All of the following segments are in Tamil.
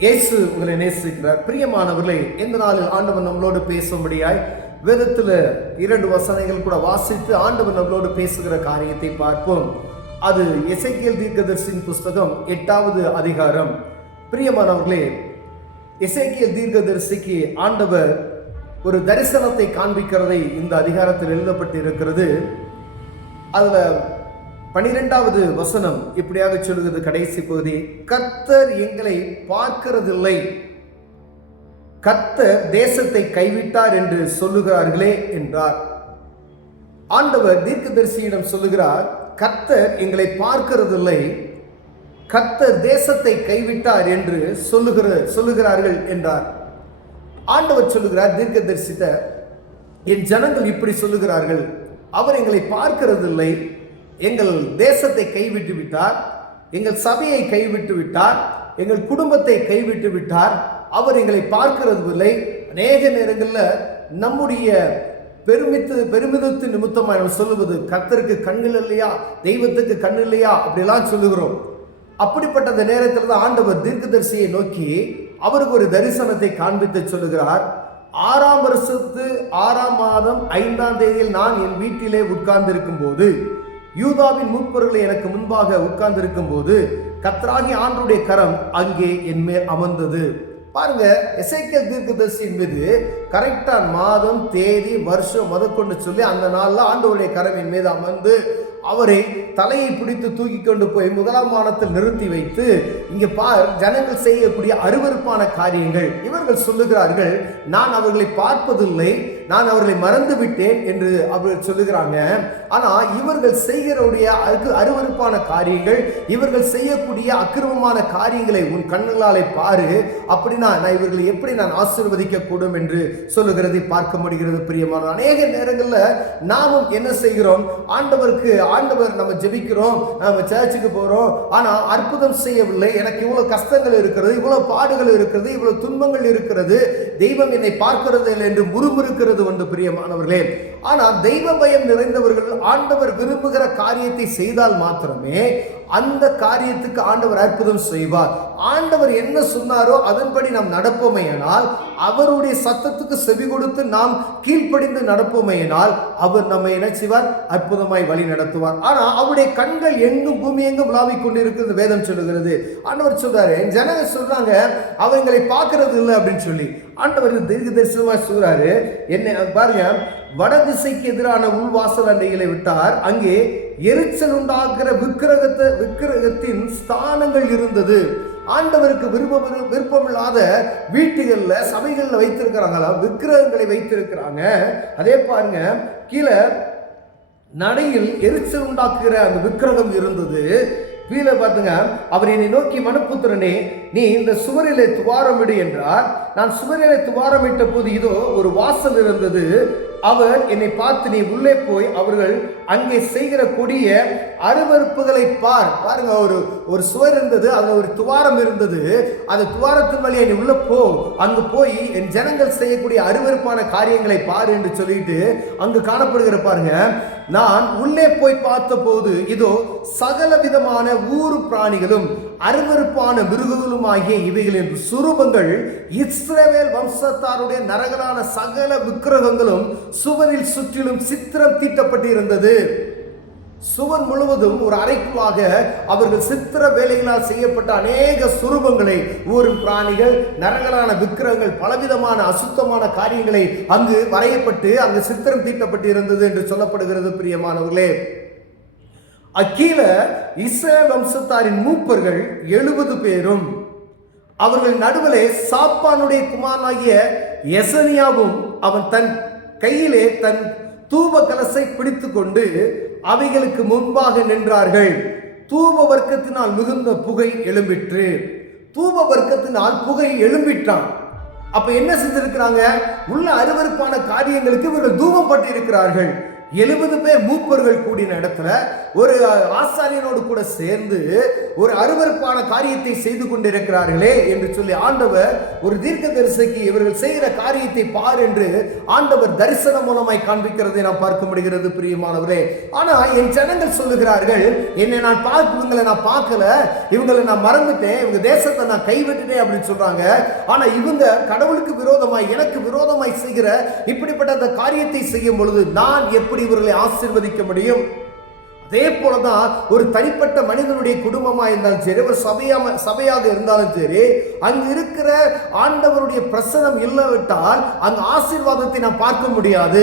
இயேசு உங்களை நேசிக்கிறார். பிரியமானவர்களே, இந்த நாளில் ஆண்டவர் நம்மளோடு பேசும்படியாய் வேதத்தில் 2 வசனங்கள் கூட வாசித்து ஆண்டவர் நம்மளோடு பேசுகிற காரியத்தை பார்ப்போம். அது எசேக்கியேல் தீர்க்கதரிசியின் புஸ்தகம் 8வது அதிகாரம். பிரியமானவர்களே, எசேக்கியேல் தீர்க்கதரிசிக்கு ஆண்டவர் ஒரு தரிசனத்தை காண்பிக்கிறதை இந்த அதிகாரத்தில் எழுதப்பட்டு இருக்கிறது. அதுல 12வது வசனம் இப்படியாக சொல்கிறது, கடைசி பகுதி: கர்த்தர் எங்களை பார்க்கிறதில்லை, கர்த்தர் தேசத்தை கைவிட்டார் என்று சொல்லுகிறார்களே என்றார். ஆண்டவர் தீர்க்கதரிசியிடம் சொல்லுகிறார், கர்த்தர் எங்களை பார்க்கிறதில்லை, கர்த்தர் தேசத்தை கைவிட்டார் என்று சொல்லுகிறார்கள் என்றார். ஆண்டவர் சொல்லுகிறார் தீர்க்கதரிசிட்ட, என் ஜனங்கள் இப்படி சொல்லுகிறார்கள், அவர் எங்களை பார்க்கிறதில்லை, எங்கள் தேசத்தை கைவிட்டு விட்டார், எங்கள் சபையை கைவிட்டு விட்டார், எங்கள் குடும்பத்தை கைவிட்டு விட்டார், அவர் எங்களை பார்க்கிறதில்லை. அநேக நேரங்களில் நம்முடைய பெருமிதத்தின் நிமித்தமாக நம்ம சொல்லுவது, கர்த்தருக்கு கண்கள் இல்லையா, தெய்வத்துக்கு கண் இல்லையா, அப்படிலாம் சொல்லுகிறோம். அப்படிப்பட்ட நேரத்தில் தான் ஆண்டவர் தீர்க்கதரிசியை நோக்கி அவருக்கு ஒரு தரிசனத்தை காண்பித்து சொல்லுகிறார். 6ஆம் வருஷத்து 6ஆம் மாதம் 5ஆம் தேதியில் நான் என் வீட்டிலே உட்கார்ந்திருக்கும் போது, யூதாவின் மூப்பர்களை எனக்கு முன்பாக உட்கார்ந்திருக்கும் போது, கர்த்தராகிய ஆண்டவருடைய கரம் அங்கே என் மேல் அமர்ந்தது. பாருங்க, எசேக்கியேல் தீர்க்கதரிசியின் மீது கரெக்டா மாதம், தேதி, வருஷம் முதற்கொண்டு சொல்லி அந்த நாள்ல ஆண்டவருடைய கரம் என் மீது அமர்ந்து அவரை தலையை பிடித்து தூக்கி கொண்டு போய் 1ஆம் வானத்தில் நிறுத்தி வைத்து, இங்கே ஜனங்கள் செய்யக்கூடிய அருவருப்பான காரியங்கள், இவர்கள் சொல்லுகிறார்கள், நான் அவர்களை பார்ப்பதில்லை, நான் அவர்களை மறந்து விட்டேன் என்று அவர்கள் சொல்லுகிறாங்க. ஆனா இவர்கள் செய்கிறவுடைய அருவருப்பான காரியங்கள், இவர்கள் செய்யக்கூடிய அக்கிரமமான காரியங்களை உன் கண்களாலே பாரு, அப்படின்னா நான் இவர்களை எப்படி நான் ஆசீர்வதிக்க கூடும் என்று சொல்லுகிறதை பார்க்க முடிகிறது. பிரியமான, அநேக நேரங்களில் நாமும் என்ன செய்கிறோம், ஆண்டவர் நம்ம ஜெபிக்கிறோம், நம்ம சர்ச்சுக்கு போறோம், ஆனா அற்புதம் செய்யவில்லை, எனக்கு இவ்வளவு கஷ்டங்கள் இருக்கிறது, இவ்வளவு பாடுகள் இருக்கிறது, இவ்வளவு துன்பங்கள் இருக்கிறது, தெய்வம் என்னை பார்க்கிறது இல்லை என்று முறுமுறுக்கிறது வந்து பிரியமானவர்களே. ஆனால் தெய்வ பயம் நிறைந்தவர்கள் ஆண்டவர் விரும்புகிற காரியத்தை செய்தால் மாத்திரமே அந்த காரியத்துக்கு ஆண்டவர் அற்புதம் செய்வார். ஆண்டவர் என்ன சொன்னாரோ அதன்படி நாம் நடப்போமேயானால், அவருடைய சத்தத்துக்கு செவி கொடுத்து நாம் கீழ்ப்படிந்து நடப்போமேயானால், அவர் நம்மை என்ன செய்வார், அற்புதமாய் வழி நடத்துவார். ஆனா அவருடைய கண்கள் எங்கும் பூமி எங்கும் விளாவிக் கொண்டிருக்கிறது வேதம் சொல்லுகிறது. ஆண்டவர் சொல்றாரு, ஜனங்க சொல்றாங்க அவங்களை பார்க்கறது இல்லை அப்படின்னு சொல்லி. ஆண்டவர் தீர்க்க தரிசனமா சொல்றாரு, என்ன பாருங்க, வடதிசைக்கு எதிரான உள்வாசல் அண்டைகளை விட்டார், அங்கே எரிச்சல் உண்டாக்குற விக்கிரகத்தின் ஸ்தானங்கள் இருந்தது. ஆண்டவருக்கு விருப்பமில்லாத வீட்டுகள்ல, சபைகள்ல வைத்திருக்கிறாங்களா, விக்கிரகங்களை வைத்திருக்கிறாங்க. அதே பாருங்க, கீழே நடையில் எரிச்சல் உண்டாக்குகிற அந்த விக்கிரகம் இருந்தது. கீழே பார்த்துங்க, அவர் என்னை நோக்கி, மனுப்புத்திரனே, நீ இந்த சுவரிலே துவாரமிடு என்றார். நான் சுவரிலே துவாரமிட்ட போது இதோ ஒரு வாசல் இருந்தது. அவர் என்னை பார்த்து, நீ உள்ளே போய் அவர்கள் அங்கே செய்கிற கொடிய அருவருப்புகளை பாருங்க. ஒரு சுவர் இருந்தது, அதுல ஒரு துவாரம் இருந்தது. அந்த துவாரத்தின் வழியை நீ உள்ள போ, அங்கு போய் என் ஜனங்கள் செய்யக்கூடிய அருவருப்பான காரியங்களை பாரு என்று சொல்லிட்டு அங்கு காணப்படுகிற பாருங்க. நான் உள்ளே போய் பார்த்த போது இதோ சகல விதமான ஊரு பிராணிகளும் அருவருப்பான மிருகங்களும் ஆகிய இவைகளின் சுரூபங்கள், இஸ்ரவேல் வம்சத்தாருடைய நரகலான சகல விக்கிரகங்களும் சுவரில் சுற்றிலும் சித்திரம் தீட்டப்பட்டு இருந்தது. சுவர் முழுவதும் ஒரு அறைக்குள்ளாக அவர்கள் சித்திர வேலைகளால் செய்யப்பட்ட அநேக சுரூபங்களை, ஊரு பிராணிகள், நரகலான விக்கிரகங்கள், பலவிதமான அசுத்தமான காரியங்களை அங்கு வரையப்பட்டு அங்கு சித்திரம் தீட்டப்பட்டு இருந்தது என்று சொல்லப்படுகிறது. பிரியமானவர்களே, அக்கீழ இஸ்ரவேல் வம்சத்தாரின் மூப்பர்கள் 70 பேரும், அவர்கள் நடுவிலே சாப்பானுடைய குமாரனாகிய எசனியாவும், அவன் தன் கையிலே தன் தூப கலசை பிடித்து கொண்டு அவைகளுக்கு முன்பாக நின்றார்கள். தூப வர்க்கத்தினால் மிகுந்த புகை எழும்பிற்று. தூப வர்க்கத்தினால் புகை எழும்பிட்டான். அப்ப என்ன செஞ்சிருக்கிறாங்க, உள்ள அருவருப்பான காரியங்களுக்கு இவர்கள் தூபம் பட்டு இருக்கிறார்கள். 70 பேர் மூப்பர்கள் கூடின இடத்துல ஒரு ஆசாரியனோடு கூட சேர்ந்து ஒரு அருவருப்பான காரியத்தை செய்து கொண்டிருக்கிறார்களே என்று சொல்லி ஆண்டவர் ஒரு தீர்க்கதரிசிக்கு இவர்கள் செய்கிற காரியத்தை பார் என்று ஆண்டவர் தரிசனம் மூலமாய் காண்பிக்கிறதை நாம் பார்க்க முடிகிறது பிரியமானவரே. ஆனா என் ஜனங்கள் சொல்லுகிறார்கள், என்னை நான் இவங்களை நான் பார்க்கல, இவங்களை நான் மறந்துட்டேன், இவங்க தேசத்தை நான் கைவிட்டுட்டேன் அப்படின்னு சொல்றாங்க. ஆனா இவங்க கடவுளுக்கு விரோதமாய் எனக்கு விரோதமாய் செய்கிற இப்படிப்பட்ட அந்த காரியத்தை செய்யும் பொழுது நான் எப்படி இவர்களை ஆசீர்வதிக்க முடியும்? அதே போலதான் ஒரு தனிப்பட்ட மனிதனுடைய குடும்பமாக இருந்தாலும் சரி, ஒரு சபையாக இருந்தாலும் சரி, அங்கு இருக்கிற ஆண்டவருடைய பிரசனம் இல்லாவிட்டால் அங்கு ஆசீர்வாதத்தை நாம் பார்க்க முடியாது.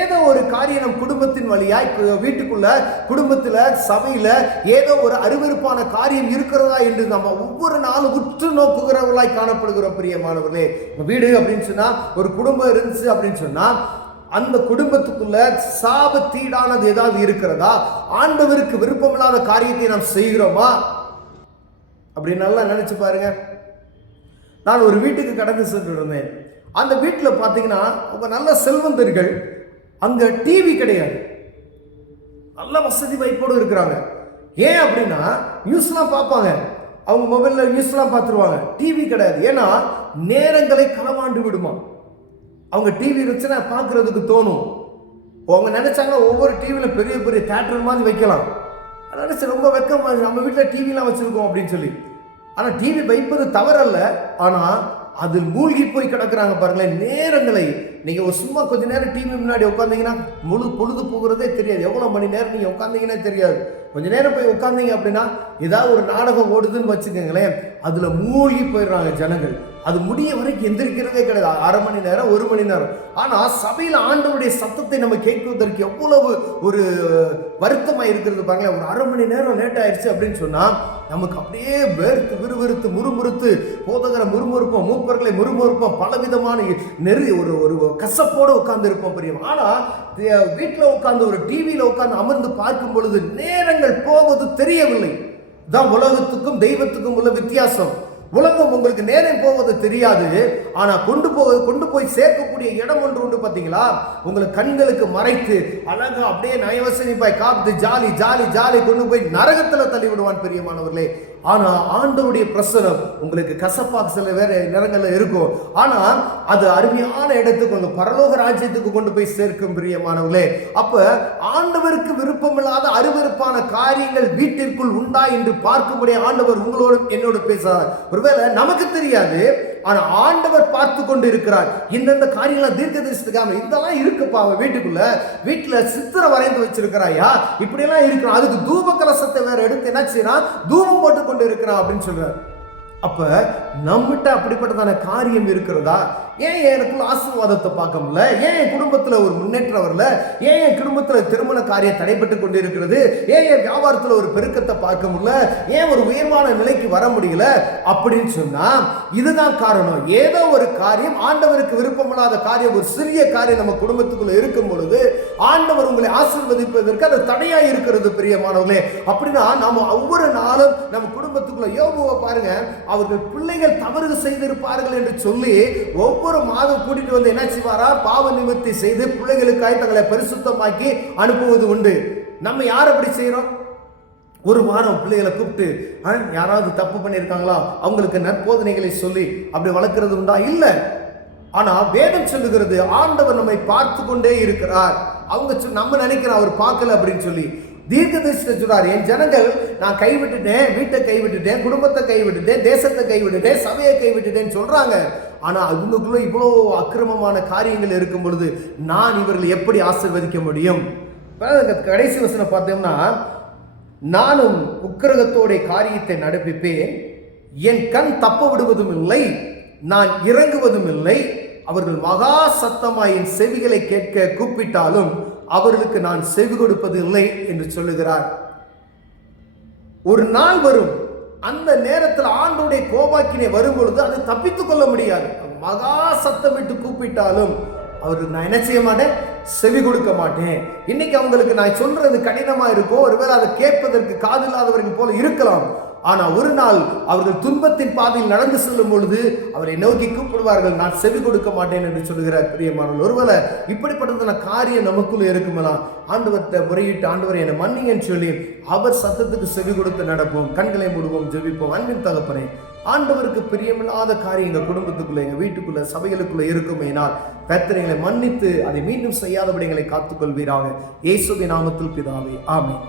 ஏதோ ஒரு காரியம் நம் குடும்பத்தின் வழியாய் வீட்டுக்குள்ள குடும்பத்துல சபையில ஏதோ ஒரு அருவருப்பான காரியம் இருக்கிறதா என்று நம்ம ஒவ்வொரு நாளும் உற்று நோக்குகிறவர்களாய் காணப்படுகிறோம் பிரியமானவர்களே. வீடு அப்படின்னு சொன்னா, ஒரு குடும்பம் இருந்துச்சு அப்படின்னு சொன்னா, அந்த குடும்பத்துக்குள்ள சாபத்தீடானது ஏதாவது இருக்கிறதா? ஆண்டவருக்கு விருப்பமில்லாத காரியத்தை நாம் செய்கிறோமா? அப்படி நல்லா நினைச்சு பாருங்க. நான் ஒரு வீட்டுக்கு கடந்து சென்று இருந்தேன். அந்த வீட்டில் பார்த்தீங்கன்னா அவங்க நல்ல செல்வந்தர்கள், அங்க டிவி கிடையாது, நல்ல வசதி வாய்ப்போடு இருக்கிறாங்க. ஏன் அப்படின்னா நியூஸ்லாம் பார்ப்பாங்க, அவங்க மொபைல்ல நியூஸ்லாம் பார்த்துருவாங்க, டிவி கிடையாது. ஏன்னா நேரங்களை களவாண்டு விடுமா. அவங்க டிவி இருந்துச்சுன்னா பார்க்கறதுக்கு தோணும். அவங்க நினைச்சாங்கன்னா ஒவ்வொரு டிவியில பெரிய பெரிய தியேட்டர் மாதிரி வைக்கலாம். நினைச்சு ரொம்ப வெக்கமா, நம்ம வீட்டில் டிவிலாம் வச்சிருக்கோம் அப்படின்னு சொல்லி. ஆனால் டிவி வைப்பது தவறல்ல, ஆனால் அதில் மூழ்கி போய் கிடக்குறாங்க பாருங்களேன். நேரங்களை நீங்கள் சும்மா கொஞ்ச நேரம் டிவி முன்னாடி உட்காந்தீங்கன்னா பொழுது போகிறதே தெரியாது. எவ்வளோ மணி நேரம் நீங்கள் உட்காந்தீங்கன்னா தெரியாது. கொஞ்ச நேரம் போய் உட்காந்தீங்க அப்படின்னா ஏதாவது ஒரு நாடகம் ஓடுதுன்னு வச்சுக்கோங்களேன், அதில் மூழ்கி போயிடுறாங்க ஜனங்கள். அது முடிய வரைக்கும் எந்திரிக்கிறதே கிடையாது. 1/2 மணி நேரம், 1 மணி நேரம். ஆனால் சபையில் ஆண்டவருடைய சத்தத்தை நம்ம கேட்குவதற்கு எவ்வளவு ஒரு வருத்தமாக இருக்கிறது பாருங்களேன். ஒரு 1/2 மணி நேரம் லேட் ஆயிடுச்சு அப்படின்னு சொன்னால் நமக்கு அப்படியே வேர்த்து விறுவிறுத்து முறுமுறுத்து போதகரை முறுமுறுப்போம், மூப்பர்களை முறுமுறுப்போம், பலவிதமான ஒரு கசப்போடு உட்கார்ந்து இருப்போம் பிரியம். ஆனால் வீட்டில் உட்கார்ந்து ஒரு டிவியில் உட்கார்ந்து அமர்ந்து பார்க்கும் பொழுது நேரங்கள் போவது தெரியவில்லை. தான் உலகத்துக்கும் தெய்வத்துக்கும் உள்ள வித்தியாசம். உலகம் உங்களுக்கு நேரம் போவது தெரியாது, ஆனா கொண்டு போய் சேர்க்கக்கூடிய இடம் ஒன்று உண்டு பார்த்தீங்களா? உங்களுக்கு கண்களுக்கு மறைத்து அழகா அப்படியே நயவசனிப்பாய் காத்து ஜாலி ஜாலி ஜாலி கொண்டு போய் நரகத்துல தள்ளி விடுவான் பெரியமானவர்களே. ஆனா ஆண்டவருடைய பிரசனம் உங்களுக்கு கசப்பாக சில வேற நேரங்கள்ல இருக்கும், ஆனா அது அருமையான இடத்துக்கு உங்க பரலோக ராஜ்யத்துக்கு கொண்டு போய் சேர்க்கும் பிரியமானவர்களே. அப்ப ஆண்டவருக்கு விருப்பமில்லாத அருவருப்பான காரியங்கள் வீட்டிற்குள் உண்டா என்று பார்க்கும்படிய ஆண்டவர் உங்களோடு என்னோடு பேசுறார். ஒருவேளை நமக்கு தெரியாது, ஆனா ஆண்டவர் பார்த்து கொண்டு இருக்கிறார். இந்தந்த காரியங்களாம் தீர்க்கதரிசிக்காம இதெல்லாம் இருக்குப்பா வீட்டுல சித்திரை வரைந்து வச்சிருக்கிறாயா, இப்படி எல்லாம் இருக்கிறான், அதுக்கு தூப கலசத்தை வேற எடுத்து என்ன செய்யறான், தூபம் போட்டு கொண்டு இருக்கிறான் அப்படின்னு சொல்றார். அப்ப நம்மகிட்ட அப்படிப்பட்டதான காரியம் இருக்கிறதா? ஏன் எனக்குள்ள ஆசீர்வாதத்தை பார்க்க முடியல? ஏன் என் குடும்பத்துல ஒரு முன்னேற்றம் வரல? ஏன் என் குடும்பத்துல திருமண காரியம் தடைப்பட்டு கொண்டு இருக்கிறது? ஏன் என் வியாபாரத்துல ஒரு பெருக்கத்தை பார்க்க முடியல? ஏன் ஒரு உயர்வான நிலைக்கு வர முடியல அப்படின்னு சொன்னா இதுதான் காரணம். ஏதோ ஒரு காரியம், ஆண்டவருக்கு விருப்பமில்லாத காரியம், ஒரு சிறிய காரியம் நம்ம குடும்பத்துக்குள்ள இருக்கும் பொழுது ஆண்டவர் உங்களை ஆசீர்வதிப்பதற்கு அது தடையா இருக்கிறது பிரியமானவர்களே. அப்படின்னா நம்ம ஒவ்வொரு நாளும் நம்ம குடும்பத்துக்குள்ள யோபுவை பாருங்க, அவர்கள் பிள்ளைகள் தவறு செய்திருப்பார்கள் என்று சொல்லி ஒவ்வொரு மாதம் கூட்டிட்டு வந்து என்ன செய்வாரா, பாவ நிவர்த்தி செய்து பிள்ளைகளுக்காக தங்களை பரிசுத்தமாக்கி அனுப்புவது உண்டு. நம்ம யார் அப்படி செய்யறோம்? ஒரு வாரம் பிள்ளைகளை கூப்பிட்டு யாராவது தப்பு பண்ணியிருக்காங்களா அவங்களுக்கு நற்போதனைகளை சொல்லி அப்படி வளர்க்கறது உண்டா? இல்ல. ஆனா வேதம் சொல்லுகிறது ஆண்டவர் நம்மை பார்த்து கொண்டே இருக்கிறார். அவங்க நம்ம நினைக்கிறோம் அவர் பார்க்கல அப்படின்னு சொல்லி. தீர்க்கதரிசி சொல்றார், என் ஜனங்கள் நான் கைவிட்டுட்டேன், வீட்டை கைவிட்டுட்டேன், குடும்பத்தை கைவிட்டுட்டேன், தேசத்தை கைவிட்டுட்டேன், சபையை கைவிட்டுட்டேன்னு சொல்றாங்க. ஆனா அவங்களுக்குள்ள இவ்வளோ அக்கிரமமான காரியங்கள் இருக்கும் பொழுது நான் இவர்களை எப்படி ஆசீர்வதிக்க முடியும்? கடைசி வசனம் பார்த்தோம்னா, நானும் உக்கிரகத்தோட காரியத்தை நடப்பிப்பேன், என் கண் தப்ப விடுவதும் இல்லை, நான் இறங்குவதும் இல்லை. அவர்கள் மகா சத்தமாய் என் செவிகளை கேட்க கூப்பிட்டாலும் அவர்களுக்கு நான் செவி கொடுப்பது இல்லை என்று சொல்லுகிறார். ஒரு நாள் வரும், அந்த நேரத்தில் ஆண்டவருடைய கோபாக்கினை வரும் பொழுது அது தப்பித்துக் கொள்ள முடியாது. மகா சத்தமிட்டு கூப்பிட்டாலும் அவருக்கு நான் என்ன செய்ய மாட்டேன், செவி கொடுக்க மாட்டேன். இன்னைக்கு அவங்களுக்கு நான் சொல்றது கடினமா இருக்கும், ஒருவேளை அதை கேட்பதற்கு காதில்லாதவர்கள் போல இருக்கலாம். ஆனா ஒரு நாள் அவர்கள் துன்பத்தின் பாதையில் நடந்து செல்லும் பொழுது அவரை நோக்கி கூப்பிடுவார்கள், நான் செவி கொடுக்க மாட்டேன் என்று சொல்கிறார். பிரியமானவர்கள், ஒருவேளை இப்படிப்பட்டதான காரியம் நமக்குள்ள இருக்குமெல்லாம் ஆண்டவர்கிட்ட முறையிட்டு, ஆண்டவரை என்னை மன்னிங்கன்னு சொல்லி அவர் சத்தத்துக்கு செவி கொடுத்து நடப்போம். கண்களை மூடுவோம், ஜெபிப்போம். அன்பின் தகப்பனே, ஆண்டவருக்கு பிரியமில்லாத காரியம் எங்க குடும்பத்துக்குள்ள, எங்க வீட்டுக்குள்ள, சபைகளுக்குள்ள இருக்குமேனால் கர்த்தரை மன்னித்து அதை மீண்டும் செய்யாதபடி எங்களை காத்துக்கொள்வீராக. இயேசுவின் நாமத்தில் பிதாவே, ஆமென்.